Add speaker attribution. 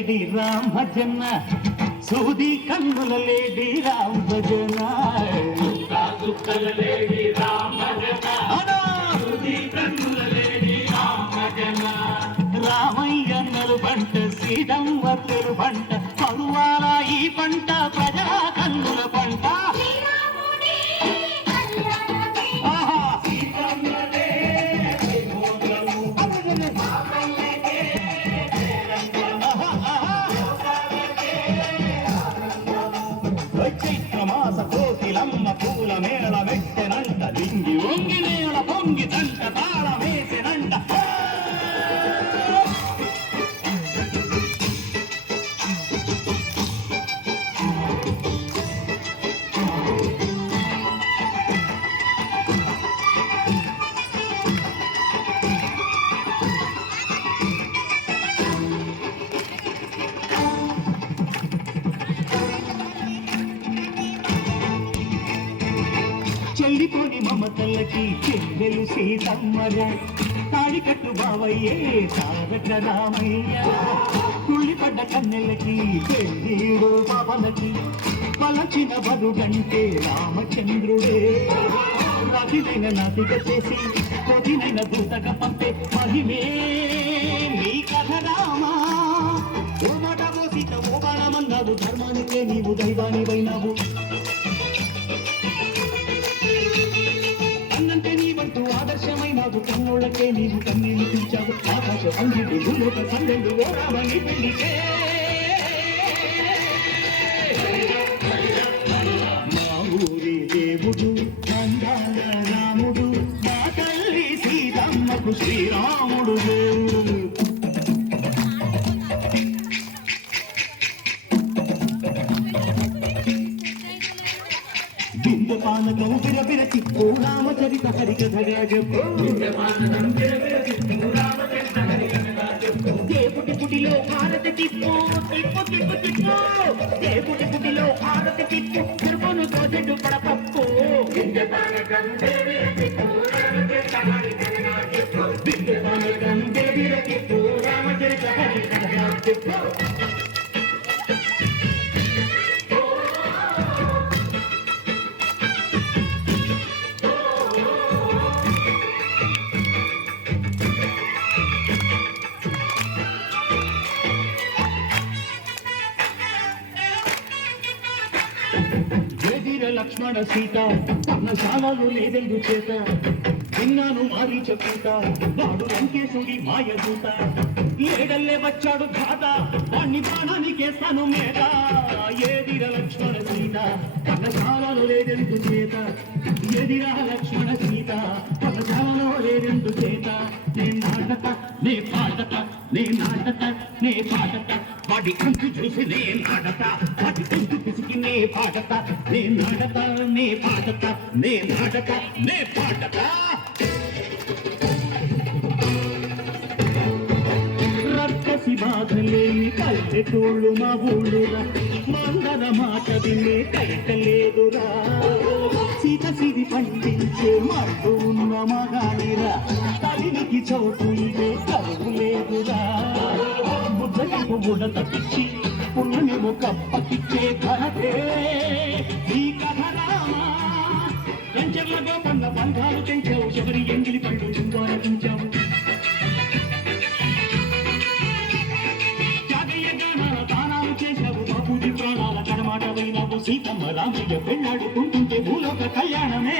Speaker 1: లేడి రామ భజన సూది కన్నుల లేడి రామ భజన చుక్క చుక్కల లేడి రామ భజన సూది కన్నుల లేడి రామ భజన రామయ్య నలు పంట శ్రీడమ్మ తెరు పంట పరువాల ఈ పంట ప్రజా కన్నుల పంట get under. చెల్లిపోని మమతలకి చెల్లెలు సీతమ్మగా తాడికట్టు బావయ్యే తాగట్ల రామయ్య. కుళ్ళిపడ్డ కన్నెలకి పెళ్ళీడు పాపలకి. పలచిన బరుగంటే రామచంద్రుడే. రవినైన నాటిక చేసి కొదినైన దూతక పంపే మహిమే. నీ కథ రామా ఓ మాట ఓ సీత ఓ బాణమన్నావు ధర్మానికే నీవు దైవానివైనావు. అన్నంటే నీవంటూ ఆదర్శమైనావు కన్నోళ్ళకే నీవు కన్నీళ్ళు పిలిచావు ఆకాశ పంగిడు భూలోక సందెండు ఓ రామని పెళ్ళికే. మా ఊరి దేవుడు అందాల రాముడు మా తల్లి సీతమ్మకు శ్రీరాముడు. బిరబిర చిక్కు రామచరిత హరికథగా చెప్పు దేవుడి గుడిలో హారతి తిప్పు తిప్పు తిప్పు తిప్పు దేవుడి గుడిలో హారతి తిప్పు తిరుపను తోజెడు పడపప్పు రామచరిత హరికథగా చెప్పు ఎదిర సీత. నా పర్ణశాలలో లేదెందు చేత. విన్నాను మారి చెప్పుట. వాడు లంకేశుడి మాయ దూత ఏడల్లే వచ్చాడు ఘాత. వాణ్ణి బాణానికేస్తాను మేట ఏదిర లక్ష్మణ సీత? తన పర్ణశాలలో లేదెందు చేత. ఎదిరా లక్ష్మణ సీత? తన పర్ణశాలలో లేదెందు చేత. నే నాటక నే పాటత నే నాటక నే పాటత వాడి అంతు చూసి నేను నాటత వాడి గొంతు పిసికి నే పాటత నేను నాటత నే పాటత నేను నాటక నే పాటత రక్కసి బాధలేని కల్లెటూళ్ళు మా ఊళ్ళురా మందర మాట వినే కైకలేదురా సీత సిరి పండించే మట్టు ఉన్న మగానిరా తల్లికి చోటు ఇదే బుద్ధకి బుడత పిచ్చి కప్పకిచ్చే కథే ఈ కథ రామా పెంచర్లగా పన్న బంధాలు పెంచావు శబరి ఎంగిలి పళ్ళు చిందారగించావు జాగయ్య దానాలు చేశావు బాపూజీ ప్రాణాల కడమాట సీతమ్మ రామయ్య పెళ్ళాడుకుంటుంటే భూలోక కళ్యాణమే.